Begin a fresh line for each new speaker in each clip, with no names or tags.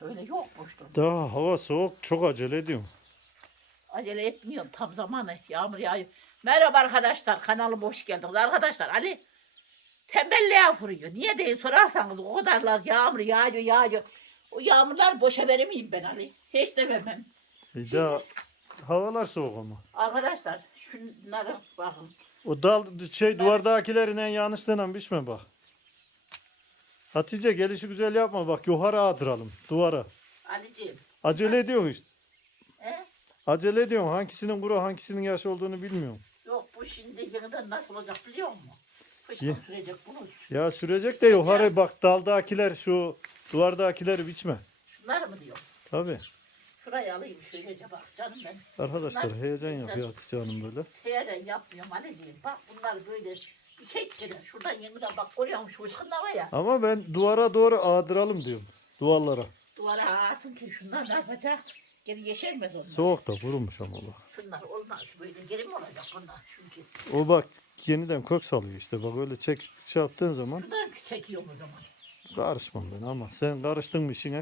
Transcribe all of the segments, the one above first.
böyle yok boştu.
Daha hava soğuk, çok acele ediyorum.
Acele etmiyorum, tam zamanı, yağmur yağıyor. Merhaba arkadaşlar, kanalıma hoş geldiniz. Arkadaşlar Ali tembelliğe vuruyor. Niye diye sorarsanız o kadarlar yağmur yağıyor. O yağmurlar boşa veremeyeyim ben Ali. Hiç de vermem.
Daha havalar soğuk ama.
Arkadaşlar şunlara bakın.
O duvardakilerin en yanlışlığına biçme bak. Hatice gelişi güzel yapma bak, yukarı attıralım duvara.
Ali'ciğim.
Acele ediyorsun işte.
He?
Acele ediyorsun. Hangisinin kuru hangisinin yaş olduğunu bilmiyorum.
Yok bu şimdi yeniden nasıl olacak biliyor musun?
Ye.
Fışkın sürecek bunu.
Ya sürecek de yukarı bak, daldakiler şu duvardakileri biçme.
Şunlar mı diyor?
Tabii.
Şurayı alayım şöylece bak canım ben.
Arkadaşlar
Bunlar-
heyecan yapıyor Hatice Hanım böyle.
Heyecan yapmıyorum Ali'ciğim. Bak bunlar böyle bir çektiler. Şuradan yeniden bak görüyor musun şu fışkın var ya.
Ama ben duvara doğru ağdıralım diyorum. Duvarlara.
Duvara ağasın ki şunlar ne yapacak? Geri yeşermez onlar.
Soğuk da kurumuş ama bak.
Şunlar olmaz böyle geri mi olacak bunlar çünkü.
O bak yeniden kök salıyor işte. Bak öyle şey yaptığın zaman
Şuradan çekiyorum o zaman.
karışmam ben ama sen karıştın mı işine?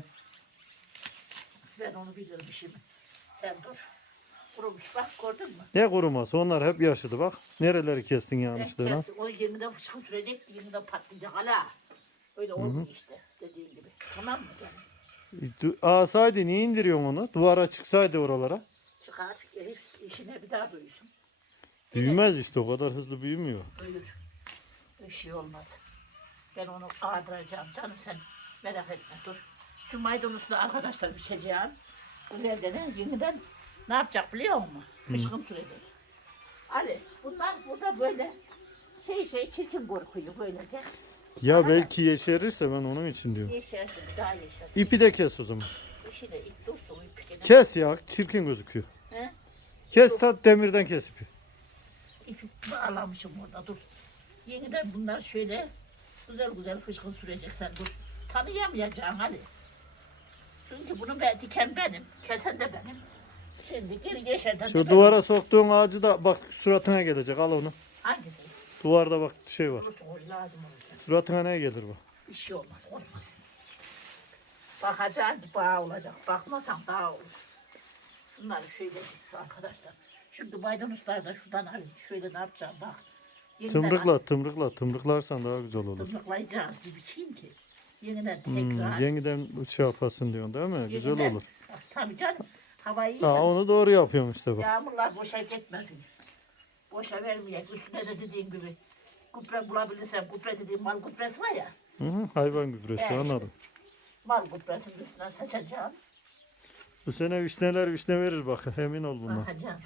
Ben onu bilirim işimi. Sen dur. Kurumuş bak gördün mü?
Ne kuruması? Onlar hep yaşadı bak. Nereleri kestin yanlışlığına?
O yeniden fışkın sürecek, yeniden patlayacak hala. Öyle olmuyor işte dediğin gibi. Tamam mı canım?
Ağsaydı niye indiriyorsun onu? Duvara çıksaydı oralara.
Çıkar, herif işine bir daha duysun.
Büyümez işte, o kadar hızlı büyümüyor.
Ölür. Bir şey olmaz. Ben onu ağdıracağım canım sen merak etme dur. Şu maydanozunu arkadaşlar biçeceğim. Güzelce ne yeniden ne yapacak biliyor musun? Fışkın sürecek. Ali bunlar burada böyle çirkin korkuyor böylece.
Ya belki yeşerirse ben onun için diyorum.
Yeşersin daha yeşersin.
İpi de kes o zaman.
İşine ip dursun ip gene.
Kes ya, çirkin gözüküyor.
He?
Kes demirden kes ipi.
İpi bağlamışım orada dur. Yeniden bunlar şöyle güzel güzel fışkın sürecek sen dur. Tanıyamayacaksın Ali. Çünkü bunu diken benim, kesen de benim. Şimdi geri yeşerden de
Şu
benim.
duvara soktuğun ağacı da bak suratına gelecek, al onu.
Hangisi?
Duvarda bak şey var.
Durursun o lazım olacak.
Suratına ne gelir bak.
Bir şey olmaz, olmaz. Bakacaksın ki bağ olacak. Bakmasan daha olur. Şunları şöyle arkadaşlar. Şimdi maydanozları da şuradan alayım. Şöyle ne yapacağım bak. Yeniden
Tımrıklarsan daha güzel olur.
tırmıklayacağım bir biçeyim ki. Yeniden tekrar.
Yeniden şey yapasın diyorsun değil mi? Güzel
yeniden-
olur.
Tabii canım. Havayı
Aa, onu doğru yapıyorum işte bak.
yağmurlar boşa gitmesin. Boşa vermeyek. Üstüne de dediğim gibi gübre bulabilirsem gübre dediğim mal gübresi var ya.
Hı hı, hayvan gübresi,
Evet.
anladım.
Mal gübresinin üstüne saçacağım.
Bu sene vişne verir bak, emin ol bundan.
Bakacağım.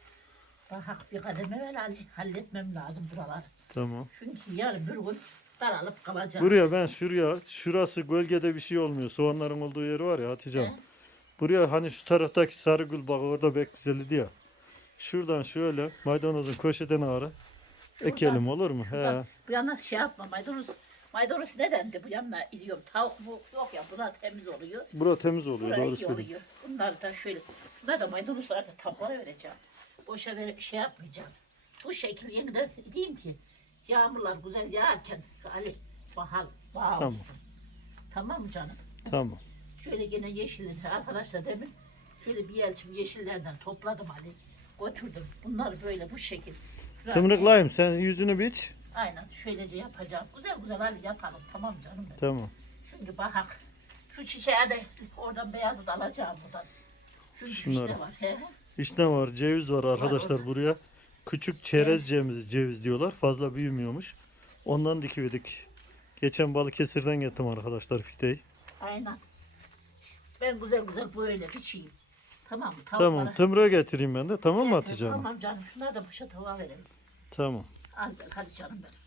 Bak bir kademe ver Ali. Halletmem lazım buraları.
Tamam.
Çünkü yarın bir gün daralıp kalacağım.
Buraya ben şurası gölgede bir şey olmuyor. Soğanların olduğu yeri var ya Hatice Hanım.
He?
Buraya hani şu taraftaki Sarıgül bak orada pek güzeldi ya. Şuradan şöyle maydanozun köşeden ağrı ekelim, olur mu? He.
Bu yana şey yapma maydanoz. Maydanoz nedendi bu yanına gidiyorum. Tavuk mu yok ya bunlar temiz oluyor.
Bura temiz oluyor,
Burayı
doğru
iyi
söylüyorsun.
oluyor. Bunları da şöyle. Şunları da maydanozlara da tavuklara vereceğim. Boşa şey yapmayacağım. Bu şekil yeniden diyeyim ki yağmurlar güzel yağarken Ali bahar bağ
Tamam.
olsun. Tamam mı canım?
Tamam.
Şöyle gene yeşilleri arkadaşlar demin şöyle bir elçim yeşillerden topladım Ali. Götürdüm. Bunları böyle bu şekil.
Tımrıklayayım, sen yüzünü biç.
Aynen şöylece yapacağım. Güzel güzel Ali yapalım. Tamam canım benim.
Tamam.
Şimdi bak. Şu çiçeğe de oradan beyazı da alacağım buradan. Şu
Şunları.
işte var. He.
İşte var, ceviz var arkadaşlar
orada.
buraya. Küçük çerez ceviz diyorlar. Fazla büyümüyormuş. Ondan dikiverdik. Geçen Balıkesir'den getirdim arkadaşlar fiteyi.
Aynen. Ben güzel güzel böyle biçeyim. Tamam mı?
Tamam,
Tavuklara-
tımrığı getireyim ben de. Tamam mı
Evet,
Hatice Hanım?
Tamam canım. Şunları da boşa tavuğa verelim.
Tamam.
Al gel hadi canım benim.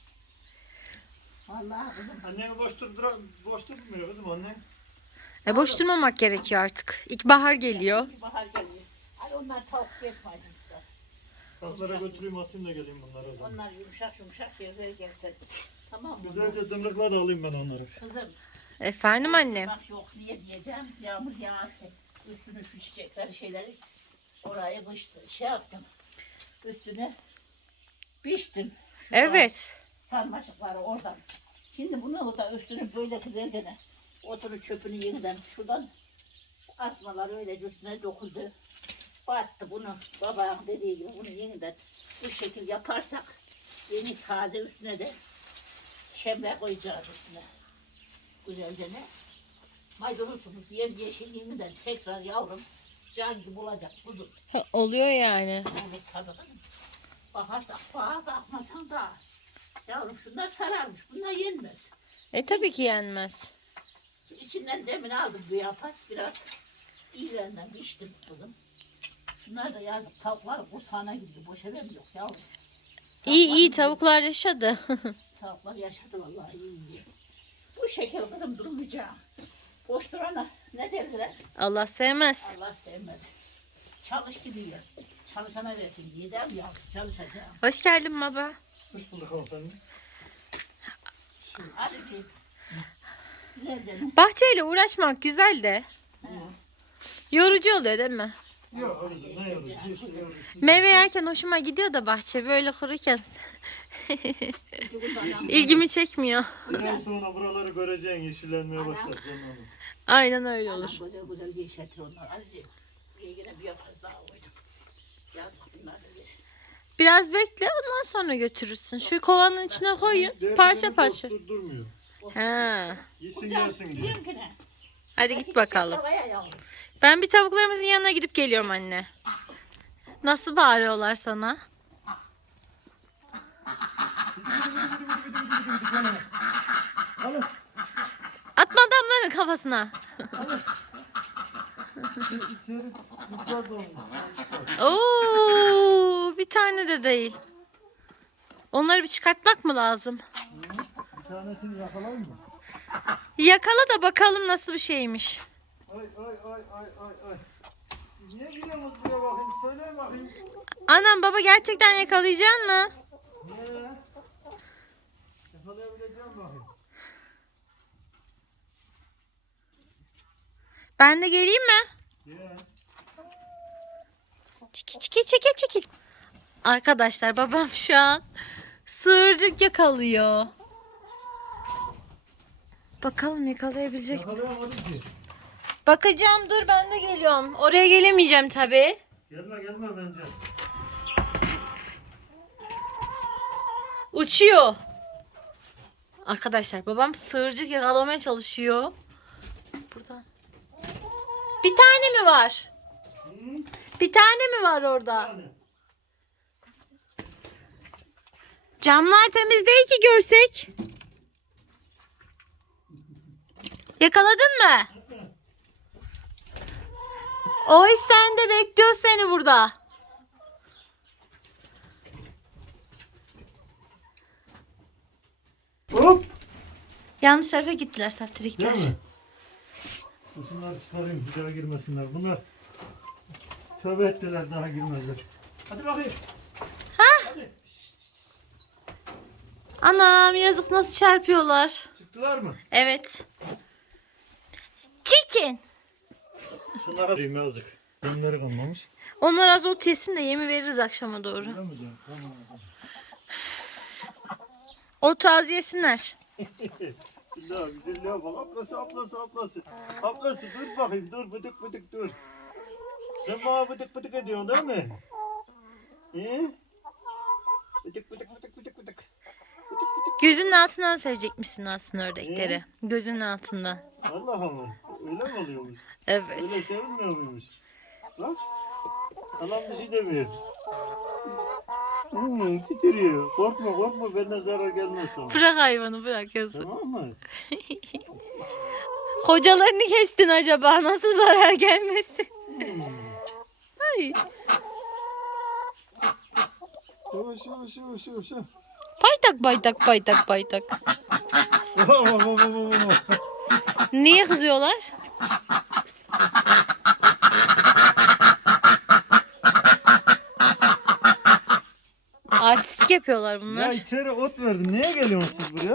Vallahi kızım.
Annen boş durmuyor kızım annen.
Boş durmamak gerekiyor artık. İlkbahar geliyor.
Bir bahar geliyor. Hadi onlar tavuk yetmedi usta.
Tatlara götüreyim, atayım da geleyim bunlara o zaman.
Onlar yumuşak yumuşak yerler gelsin. Tamam mı?
Güzelce tımrıkla da alayım ben onları.
Kızım
Efendim anne.
bak yok niye diyeceğim. Yağmur yağarken üstüne şu çiçekleri şeyleri oraya kıştı. Şey yaptım. Üstüne biçtim.
Evet.
Sarmaşıkları oradan. Şimdi bunu da üstüne böyle güzelce ne? Otunu çöpünü yeniden şuradan asmalar öylece üstüne döküldü. Battı bunu. Babam dediği gibi bunu yeniden bu şekil yaparsak yeni taze üstüne de şemre koyacağız üstüne. Güzelce ne? Maydanozumuz yemyeşil yeniden tekrar yavrum can gibi olacak kuzu.
Oluyor yani.
Olur tabii kızım. Bakarsak bağa bakmasan da. Yavrum şunlar sararmış. Bunlar yenmez.
Tabii ki yenmez.
İçinden demin aldım bu yapas. Biraz iyilerinden içtim kızım. Şunlar da yazık tavuklar kursağına gitti. Boş eve mi yok yavrum?
İyi tavuklar yaşadı.
Tavuklar yaşadı vallahi iyi. Bu şeker kızım durmayacağım. Boş durana ne derler?
Allah sevmez.
Allah sevmez. Çalış gidiyor. Çalışana versin diye der ya. Çalışacağım.
Hoş geldin baba.
Hoş bulduk hanımefendi.
Hadi güzelce.
Bahçeyle uğraşmak güzel de yorucu oluyor değil mi?
Yok ne yorulur?
Meyve yerken hoşuma gidiyor da bahçe böyle kuruyken ilgimi çekmiyor.
Biraz sonra buraları göreceksin yeşillenmeye başlar canım.
Aynen öyle olur.
Güzel güzel yeşertir onlar. Hadi buraya yine bir yapaz daha koydum. Yazık bunlar da bir.
Biraz bekle ondan sonra götürürsün. Şu kovanın içine koyun parça parça.
Durmuyor.
Ha.
Gitsin gelsin diye.
Diyorum ki ne?
Hadi git bakalım.
Havaya yavrum.
Ben bir tavuklarımızın yanına gidip geliyorum anne. Nasıl bağırıyorlar sana? Atma adamların kafasına.
İçeri yukarıda olmuş.
Oo, bir tane de değil. Onları bir çıkartmak mı lazım?
Bir tanesini yakalayayım mı?
Yakala da bakalım nasıl bir şeymiş.
Ay ay ay ay ay ay. Siz niye gidiyorsunuz buraya bakayım? Söyleyin bakayım.
Anam baba gerçekten yakalayacak mı?
Ne? Yakalayabileceğim bakayım.
Ben de geleyim mi?
Ya.
Çekil. Arkadaşlar babam şu an sığırcık yakalıyor. Bakalım yakalayabilecek mi?
Yakalayamadım ki.
Bakacağım dur ben de geliyorum. Oraya gelemeyeceğim tabii.
Gelme bence.
Uçuyor. Arkadaşlar babam sığırcık yakalamaya çalışıyor. Buradan. Bir tane mi var? Bir tane mi var orada? Camlar temiz değil ki görsek. Yakaladın mı? Oy sen de bekliyor seni burada.
Hop.
Yanlış tarafa gittiler
Değil
saftirikler.
mi? Şunları çıkarayım bir daha girmesinler. Bunlar tövbe ettiler daha girmezler. Hadi bakayım. Hadi.
Anam yazık nasıl çarpıyorlar.
Çıktılar mı?
Evet. Chicken.
Şunlara vereyim yazık. Yemleri kalmamış.
Onlar az ot yesin de yemi veririz akşama doğru.
Öyle mi diyorsun? Tamam.
Ot az yesinler.
Güzelliğe bak. Ablası. Ablası dur bakayım. Dur bıdık dur. Sen bana bıdık ediyorsun değil mi? He? Bıdık.
Gözünün altından sevecekmişsin aslında ördekleri. Gözünün altından.
Allah'ım. Öyle mi oluyormuş?
Evet.
Öyle sevilmiyor muymuş? Bak. Anam bir şey demiyor. Titriyor. Korkma benden zarar gelmez sana.
Bırak hayvanı bırak yazık.
Tamam mı?
Kocalarını kestin acaba nasıl zarar gelmesin? Ay.
Yavaş.
Baytak. Niye kızıyorlar? Artistik yapıyorlar
Ya
bunlar.
içeri ot verdim. Niye geliyorsunuz siz buraya?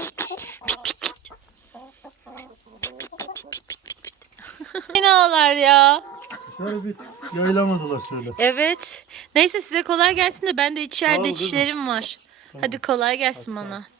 Ne ağlar ya?
Dışarı bir yaylamadılar şöyle.
Evet. Neyse size kolay gelsin de ben de
Sağ ol
içeride
kızım.
işlerim var. Hadi kolay gelsin bana.